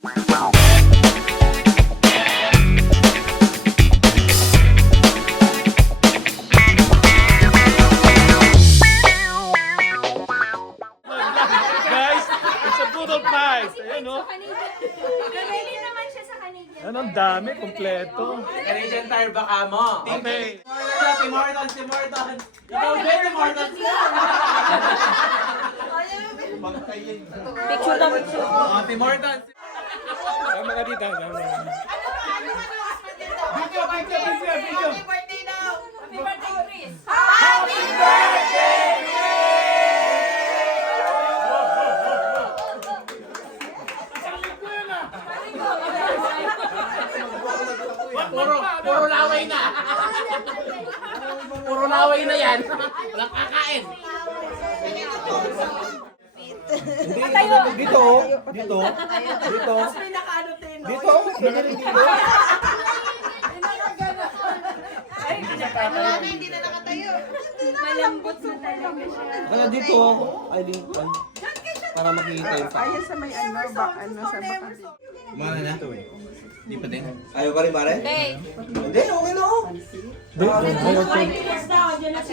Guys, it's a poodle pies. Ayan o. Ready naman siya sa Canadian. Ano, ang dami, kompleto. Canadian Tire baka mo. Okay. Tim Hortons, Tim Hortons. Ikaw din, Tim Hortons. Picture na picture. Mga Tim Hortons. Tama ka dito. Video, video. Happy birthday daw. Happy birthday, Chris. Puro laway na. Puro laway na yan. Walang kakain. Dito. Hindi na nakatayo. Malambot na talaga siya. Kaya dito ako. Ay, dito. Para makikita yung tao. Ayan sa may ano, sa baka. Mana na? Di pa din. Ayaw ka rin, pare? Hey. Hindi, okay na ako.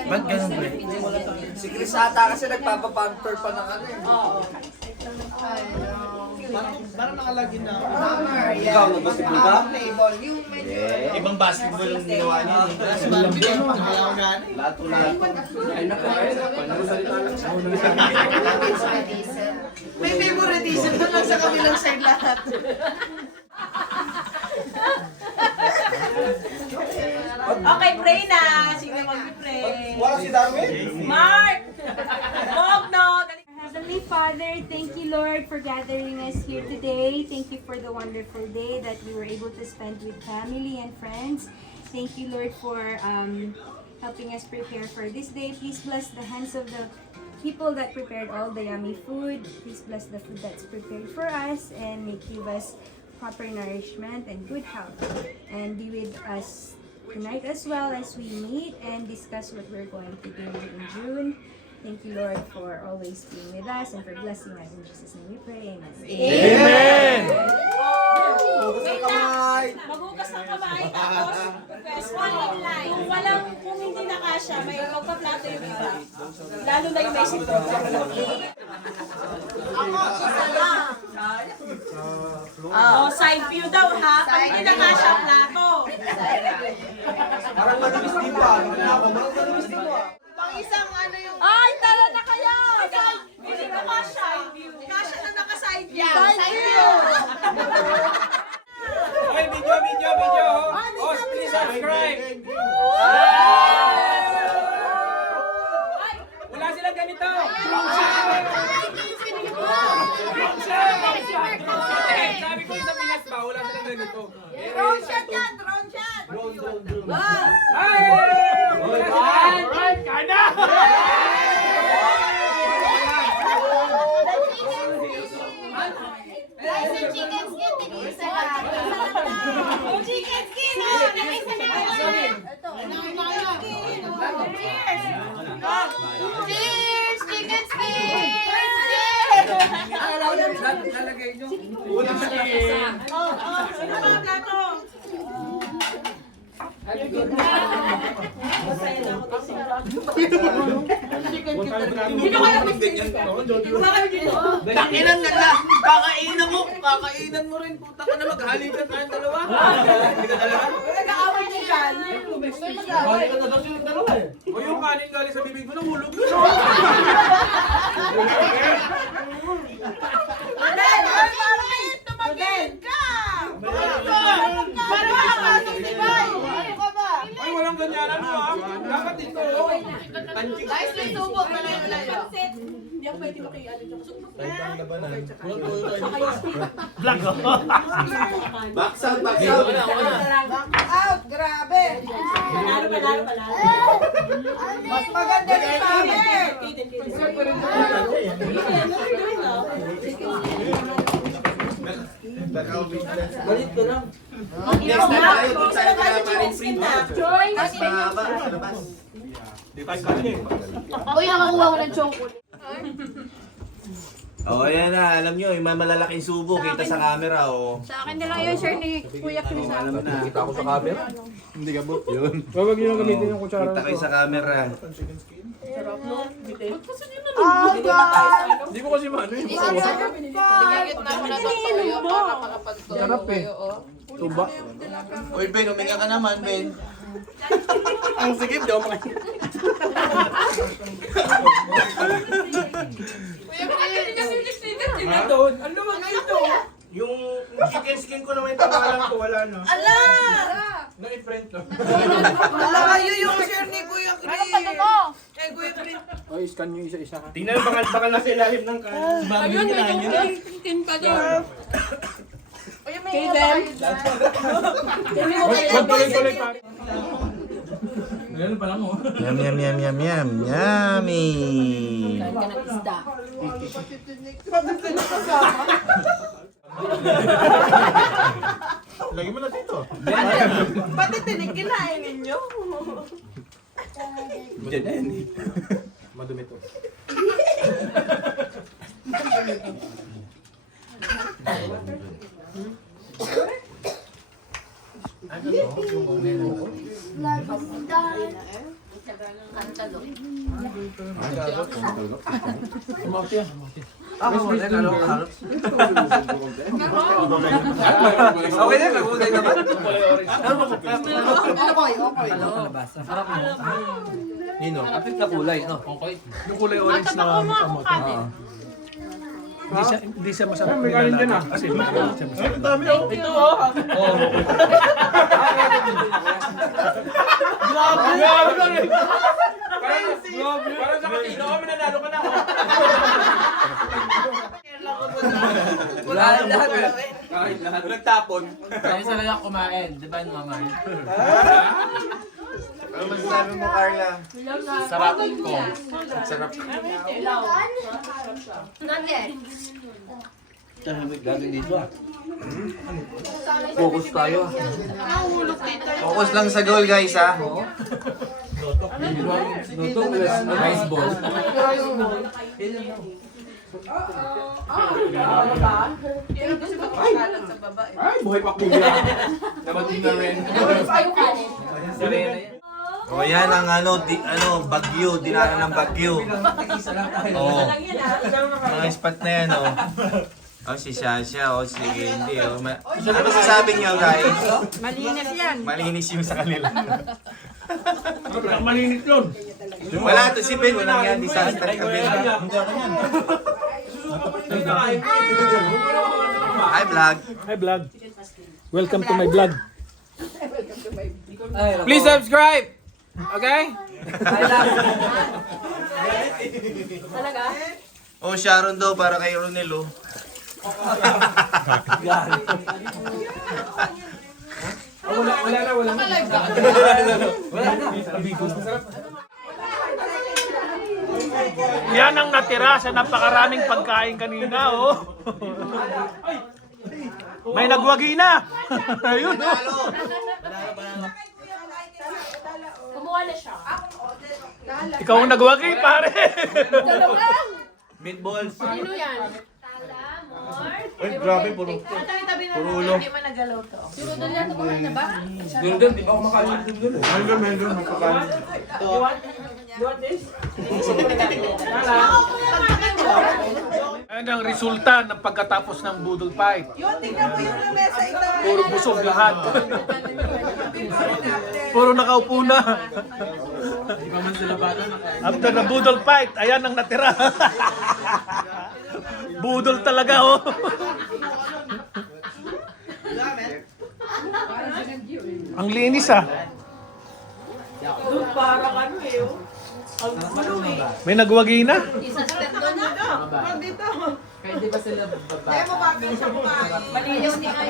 Ba't ganun ba? Si Chris ata kasi nagpapapamper pa ng ano eh. Parang nakalagin na. Ikaw, nagbasketball ka? Ibang basketball yung ginawa niya. Lahat ko lahat. Ay, naku. May favoritism doon lang sa kabilang side lahat. Okay, pray na. Sige, mag-pray. Wala si Darwin? Mark! Mogno! Heavenly Father, thank you, Lord, for gathering us here today. Thank you for the wonderful day that we were able to spend with family and friends. Thank you, Lord, for helping us prepare for this day. Please bless the hands of the people that prepared all the yummy food. Please bless the food that's prepared for us and give us proper nourishment and good health. And be with us tonight as well as we meet and discuss what we're going to do in June. Thank you, Lord, for always being with us and for blessing us. In Jesus' name we pray. Amen. Amen! Hugas ang kamay! Maghugas ng kamay, tapos first one line. Kung hindi nakasya, may magpa-plato yung iba. Lalo na yung may sitro. Oh, side view daw ha. Pag hindi nakasya, plato. Parang malinis dito ah. Parang malinis dito ah. Pang isang ano yung... Ay, tara na kayo! Hindi nakasya. Kasha na naka-side view. Side view. Ay, video. Oh, please subscribe. Wala silang ganito. Sabi ko sa Pinas ba, wala silang ganito. Drone shot yan! Drone shot! Ay! Alright, kada! Chicken skin, tig-isa lang. Chicken skin, oh! Nag-isa na lang. Ito. Cheers! Chicken skin! Cheers! Lalagay nyo. Ano mga plato? Dito ka lang ganyan. Takinan na! Kakainan mo rin. Puta ka na, maghalikan tayong dalawa. Hindi ka talaga? Nag-aaway niyo dyan. Balik ka na daw silang dalawa eh. O yung kanin galing sa bibig mo, nahulog yun. Adel! Parang kayo tumagin ka! Parang makapasok si Bay! Ano ka ba? Ay, walang ganyan. Ano ah? Dapat dito. Tanchik. Guys, may subok na lang layo. Hindi ako pwede makialit ako. Vlog ko. Box out, box out! Back out! Grabe! Panalo. Mas maganda yung namin! Balit ka lang. Next time tayo, doon tayo kaya paring print na. Joy! Mahaba, sa labas. Di tayo kanya eh. Uy, nakakuha ko ng chocolate. Oh, ayan na. Alam nyo, yung mga malalaking subo, kita sa camera, oh. Sa akin na lang yung share ni Kuya Chris. Alam na. Kita ko sa camera. Hindi ka bot. Yun. Huwag nyo gamitin yung kutsara. Kita kayo sa camera. Hindi mo kasi maano yun. Nagigit na ako na sa toyo para makapagtuloy. Sarap eh. Tuba. Uy, Ben, uminga ka naman, Ben. Ang sikip, di ako makain. Yung chicken skin ko naman yung tabalan ko, wala na. Ala! Na-i-print no. Ala kayo yung share ni Kuya Chris. Kay Kuya Chris. Ay, scan nyo isa-isa ha. Tingnan, baka nasa ilalim ng kan. Ayun, kin pa doon. Kay Dem. Huwag tuloy-tuloy pa. Ganun pa lang oh. Yum, yum, yum, yum, yum. Yummy! Lagi mo na dito. Pati tiniginain ninyo. Diyan na yan eh. Madumi to. Okay na, nagulay naman. Nino? Kapit na kulay, no? Yung kulay orange na kamote. Hindi siya masarap. May kanin dyan ah. Kasi hindi siya masarap. Ang dami oh. Ito oh. Grabe. Parang sa kasino kami nanalo ka na. Wala lahat. Kahit lahat. Nagtapon. Kaya sa lang kumain, di ba Mama? Ano masasabi mo, Carla? Sarap ko. Sarap. Focus tayo. Focus lang sa goal, guys, ha? Rice ball. Ay, buhay pa kuya. Namating na rin. O yan ang bagyo, dinala ng bagyo. Oo. Mga spot na yan, oh. Oh, si Shasha, oh, si Candy, oh. Ano sasabi niyo, guys? Malinis yan. Malinis yung sa kanila. Ang malinit yun. Wala to si Ben, walang yan, disaster ka, Ben. Hi, vlog. Hi vlog. Welcome to my vlog. Please subscribe. Okay? Oh, Sharon daw, para kay Ronel, oh. Wala na. Yan ang natira sa napakaraming pagkain kanina, oh. May nagwagi na. Ayun, oh. Kumuha na siya. Ikaw ang nagwagi, pare. Meatballs. Sino yan? Ay, grabe, puro ulo. Hindi mo nagalaw to. Durudol yan, kumain na ba? Gundon, di ba ako makalit gundon, eh? Meron, magkakalit. Ayan ang resulta ng pagkatapos ng budol fight. Yun, tingnan mo yung lamesa. Ito. Puro busog lahat. Puro nakaupo na. After the budol fight, ayan ang natira. Budol talaga, oh. Ang linis, ah. Parang ano eh. Ang gulo eh. May nagwagi na. Isa step doon na. Dito. Kaya di ba sila baba? Kaya mo bagay siya kumain. Malinis ni Ay.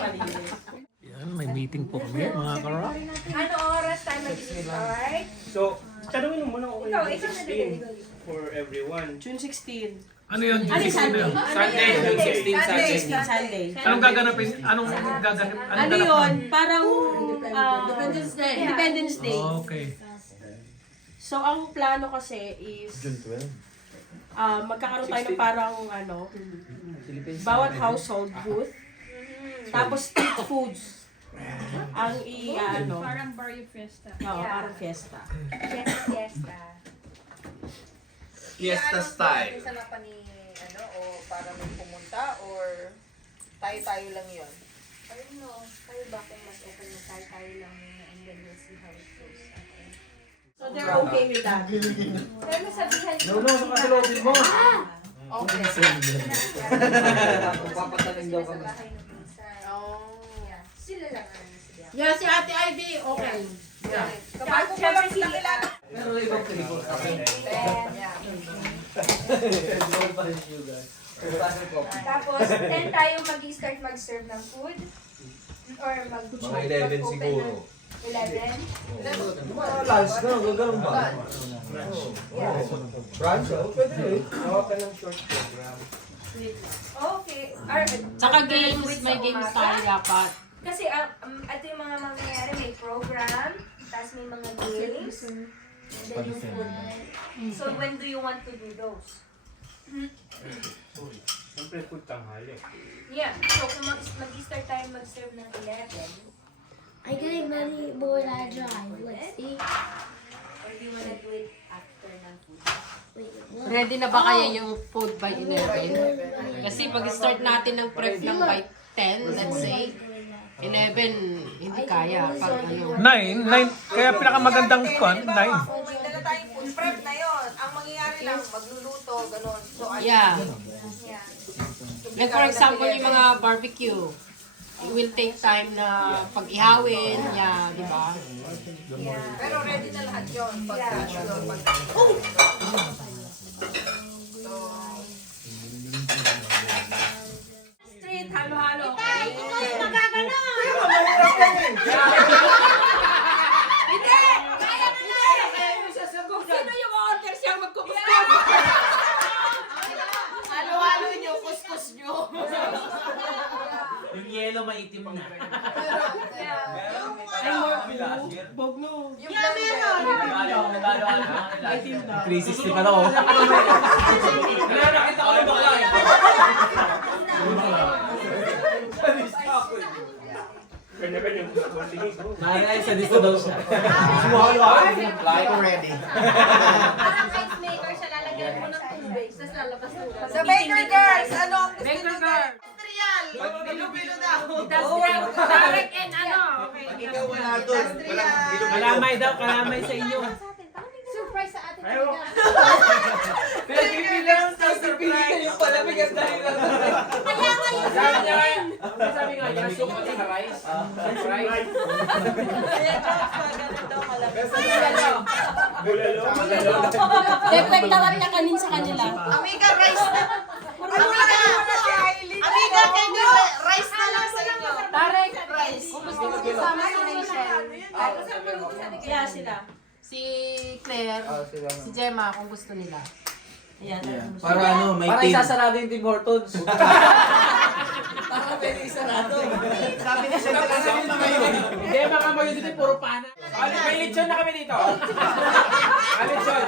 Yan, may meeting po kami, mga karap. Ano oras tayo mag-start? So, tanungin mo muna okay. Ikaw na din. For everyone. June 16. Ano yun? Ano yung Sunday? Sunday, June 16, Sunday. Anong gaganapin? Anong gaganapin? Ano yun? Parang Independence Day. Independence Day. Okay. So, ang plano kasi is magkakaroon tayo ng parang bawat household booth. Tapos street foods. Ang ano. Parang Barrio Fiesta. Oo, parang fiesta. Fiesta. Fiesta style. Isa na pa ni, ano, o para may pumunta, or tayo-tayo lang yun? I don't know. Kayo ba kung mas open na tayo lang muna and then we'll see how it goes. Okay. So they're okay with that. Pero sabihan niyo. Okay. Papataling daw kami. Oh. Yeah. Sila lang ang sila. Yeah, si Ate Ivy, okay. Kapag ko pa lang sila kilala. Pero ibang flavor kasi. Tapos, 10 tayo mag-start mag-serve ng food. Or Mga 11 siguro. 11? Lunch na, gagawin ba? Brunch, pwede rin. Hawakan ng short program. Okay. Saka games, may games tayo dapat. Kasi ito yung mga mangyayari, may program, tapos may mga games, and then yung food. So when do you want to do those? Siyempre food tanghali. Yeah, so kung mag-start tayo mag-serve ng 11, I getting ready more than I drive. Let's see. or do you wanna do it after ng food? Wait, what? Ready na ba kaya yung food by 11? Kasi pag-start natin ng prep ng by 10, let's say, 11, hindi kaya. Pag ano. 9, kaya pinakamagandang kon, 9. Kung may dala tayong food prep na yun, ang mangyayari lang, magluluto, ganun. So, ano, Yeah. Yeah. Like for example, yung mga barbecue. It will take time na pag-ihawin, yeah, di ba? pero ready na lahat yun. Pag pag Street, halo-halo. Ikaw yung magagano! Kung sino yung order siya magkukusta. halo-halo nyo, kuskus nyo. Yung yellow maitim na. Ay, more bogno. Yung meron. 360 pa daw. Nakita ko na bakla. Kanya-kanyang tingin ko. Naray sa dito daw siya. Like ready. Parang ice maker siya, lalagyan mo ng tubig, tapos lalabas mo. Sa Baker Girls, ano ang gusto Baker nyo? girl. Industrial. Bilo-bilo daw. Direct and ano. Pag ikaw wala doon, walang Kalamay daw, kalamay sa inyo. Surprise sa ating Ayaw. Pinagpipilang sa surprise. Yung pala bigas dahil lang. Sabi nga niya, soup at saka rice. Rice. Bulalo. Reflectawan niya kanin sa kanila. Amiga, rice na. Amiga, can you rice na lang sa inyo? Tarek, Rice. kung gusto mo kasama si Rachel. Kaya sila. Si Claire, si Gemma kung gusto nila. Ayan. Para ano, may Para team. isasarado yung Tim Hortons. Para pwede isarado. Sabi ni Santa kasama na ngayon. Hindi, mga mo yun dito, puro pana. May lechon na kami dito. Lechon.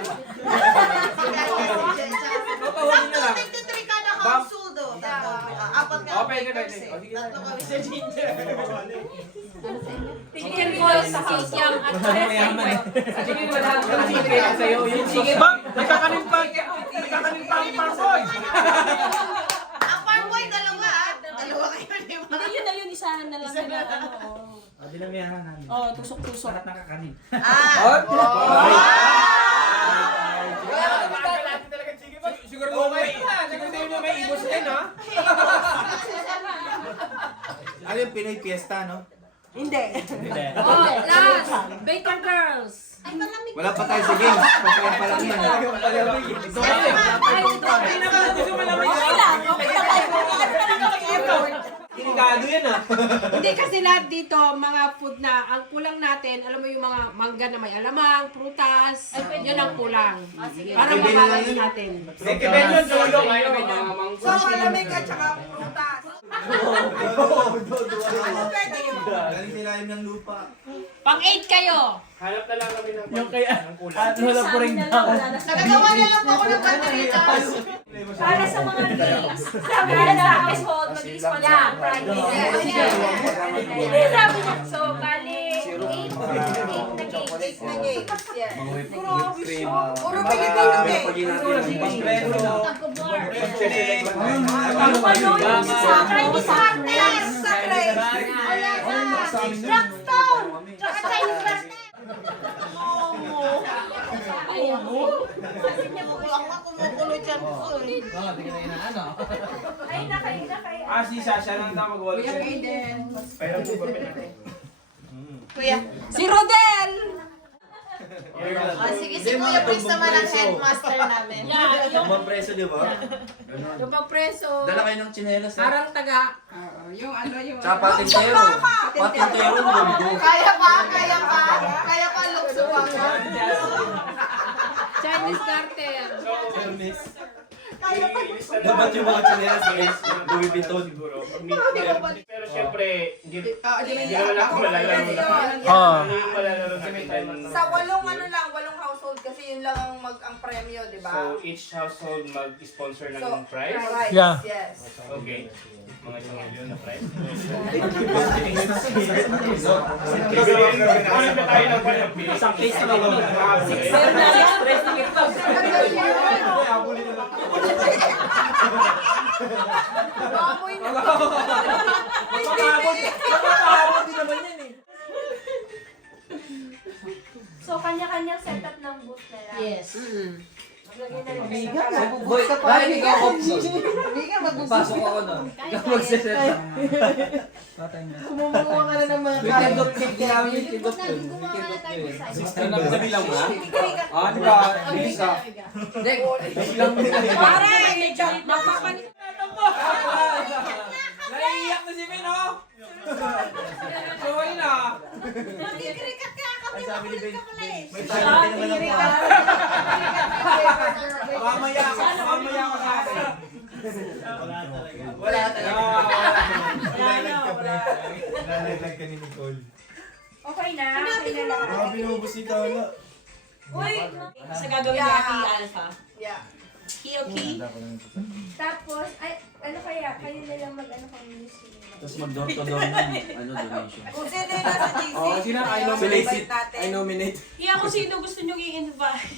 Tutawagin na lang. Nagtitrika ka na konsuldo. Apat ka. Pwede. O, sige na. Tatlo kami sa ginger. Chicken balls sa kikyang at Mayaman eh. Sige, wala kang chicken sa'yo. Yung chicken. Ba, nagkakanin pa ang parboy. Ang farm boy, dalawa ah. Dalawa kayo, di ba? Hindi, yun na yun, isahan na lang sila. Dinamihan namin. Oh, tusok-tusok. Lahat nakakanin. Siguro may ibos din, ha? Ano yung Pinoy Fiesta, no? Hindi. Oh, last! Bacon Girls! Wala pa tayo sa games. Pagkain pa lang yan. Okay lang, okay lang kayo. Delikado yan, ha? Hindi kasi lahat dito, mga food na, ang kulang natin, alam mo yung mga mangga na may alamang, prutas, yun ang kulang. Para mabawas natin. Kibel yun, dolo. So, malamig at saka prutas. Pwede yung Galing sa ilalim ng lupa. Pang 8 kayo. Hanap na lang kami ng Yung kaya, ng kulang. wala po rin daw. Nagagawa na lang po ako ng panteritas. Para sa mga gigs. Sabi na sa household, mag-sponsor ng Friday. Hindi, sabi niya. So, bali, 8 na gigs. 8 na games. Yes. Whipped cream. Puro Pilipino game. Ano pa yun? Sa Chinese partner. Sa Craig. Jackstone! Tsaka Chinese partner. Ang kumukulo dyan. Ay, nakain. Ah, si Sasha lang daw mag-wall. Pero po ba pinaka? Kuya. Si Rodel! Sige, si Kuya Prince naman ang headmaster namin. Mga preso, di ba? Yung pang preso. Dala kayo ng tsinelas. Parang taga. Tsaka patintero. Patintero ng mundo. Kaya pa, lukso pa. Chinese cartel. Dapat yung mga tsinelas guys. Louis Vuitton. Siguro. Pero syempre, hindi naman ako malalaro na. Oo. Ano yung malalaro namin? Sa 8 household kasi yun lang ang premyo, di ba? So each household mag-sponsor ng So, prize? right, Yeah. yes. Okay. Mga 1,000,000 na prize. Kunin pa tayo ng panapili. Isang case na lang. Baboy na. Napapabot din naman yan eh. So, kanya-kanyang setup ng booth nila. Yes. Lagyan na rin. Boy, bakit ikaw option? Pasok ako na. Ikaw magsiset. Kumukuha ka na ng mga We can look cake namin. We can look cake. Sabi lang mo ha? Ah, di ba? Bilis ka. Dek, bilang mo. Pare! Mapapalit. Naiiyak na si Min, oh! Sorry na. Magkikirikat ka kami, makulit ka pala eh. May tayo naman ng mga. Mamaya ako sa akin. Wala talaga. Nalalaglag ka ni Nicole. Okay na. Okay na lang. Mga binubos ni Tala. Uy! Sa gagawin ni Ate Alpha. Yeah. Kiyoki. Tapos, ay, ano kaya? Kayo na lang mag-ano kami music. Tapos mag-door to door ng donation. Kung sino yung nasa GC, Oh, sino? I nominate. I nominate. Iya kung sino gusto nyo i-invite.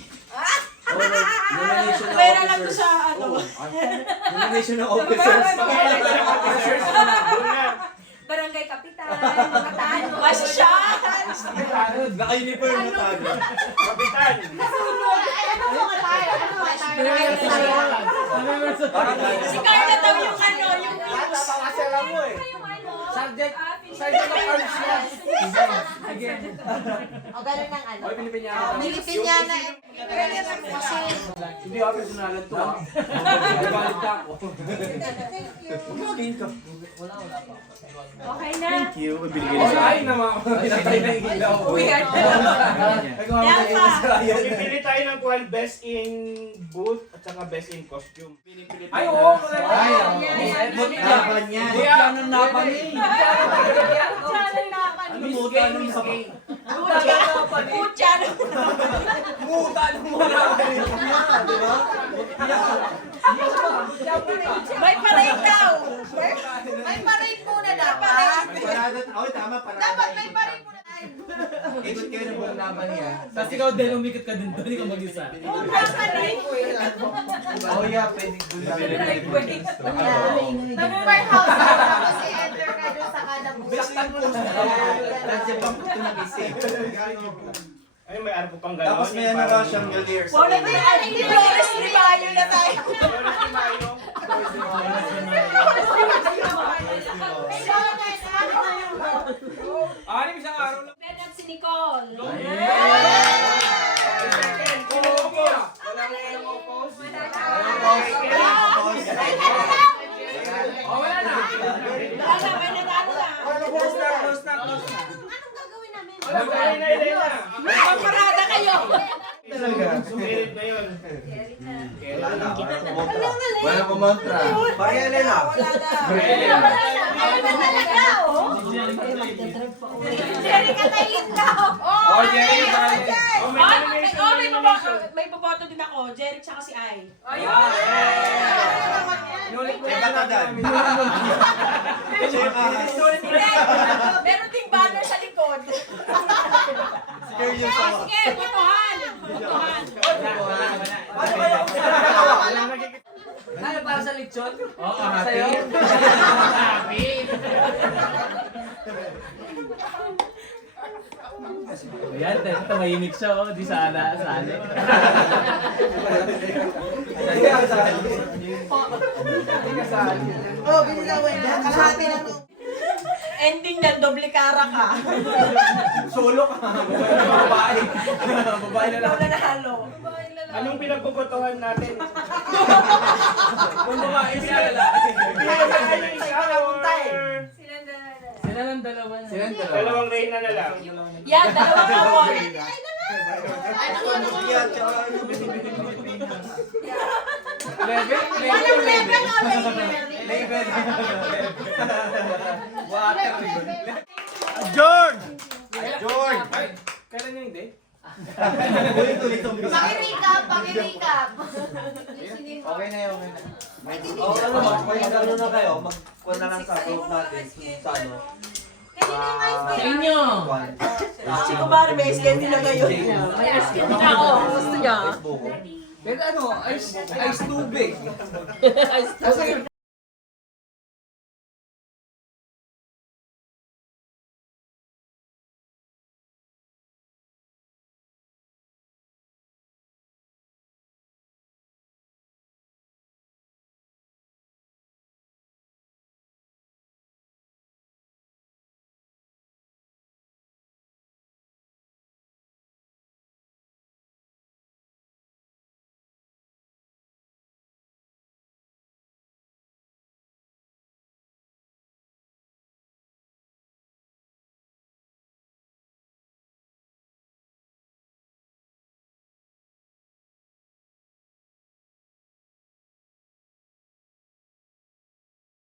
Nomination ng Pera lang officers. sa ano. Nomination ng officers. Barangay Kapitan, mga tano. Masyal! Naka-uniform na tayo. Kapitan! Si Carla daw yung ano, yung Napakasala mo eh. Subject of arms niya. O, gano'n ng ano? Oy, Pilipinyana. Pilipinyana. Kasi, Hindi ako personalan to ah. Nagalit ka ako. Okay na. Thank you. Ibigay na sa Ay, naman ako. Pinatay na yung ilaw. Pipili tayo ng kung best in booth at saka best in costume. Ay, oo. Ay, laban niya. Kuya, anong napan eh? Muta nung napan. Puchan! Muta nung muna. may parade daw. May parade muna dapat. Oh, tama. Dapat may parade muna tayo. Ikot kayo ng buong laban niya. Tapos ikaw din, umikot ka din doon, ikaw mag-isa. Oh yeah, pwedeng doon. Per house tapos i-enter ka doon sa kada booth. Nandiyan pang puto na kasi. Ay, may arpo pang gano'n. Tapos may ano ka siyang galerier sa Wala na yan. Hindi Flores Ribayo na tayo. Anim isang araw lang. Ben at si Nicole. Wala na yung opos. Oh, wala na. Close na. Anong gagawin namin? Paparada kayo! Sumirit na yun. Wala kumontra. Maria Elena. Wala na. Wala na talaga, oh. magdadrive pa uwi. Jerry Catalin daw! Oh, Jerry, tayo. May baboto din ako. Jeric tsaka si Ai. Inulit mo May yung bata dyan. Meron ding banner sa likod. Sige, botohan! Botohan! Ano para sa lechon? Oo, Sa'yo? happy. Yan, tahimik siya, oh. Di sana, sali. Oh, binitawan niya. Kalahati na to. Ending niyan, doble kara ka. Solo ka. Babae. Babae na lang. Ikaw na nahalo. Anong pinagpuputuhan natin? Kung babae siya lalaki. Pinagputuhan yung isa or Sila lang dalawa na. dalawang reyna na lang? Yan, dalawang award. Level? Walang level o Level. Water. George! George! Kailan yung hindi? Pakirecap, pakirecap. Okay na yun. Oo, ano ba? Mag-ano na kayo? Mag-kuha na lang sa group natin. Sa ano? Sa inyo! Si Kumari, may skin nila ngayon. May skin din ako. Gusto niya? Facebook. Pero ano, ice tubig. Ay,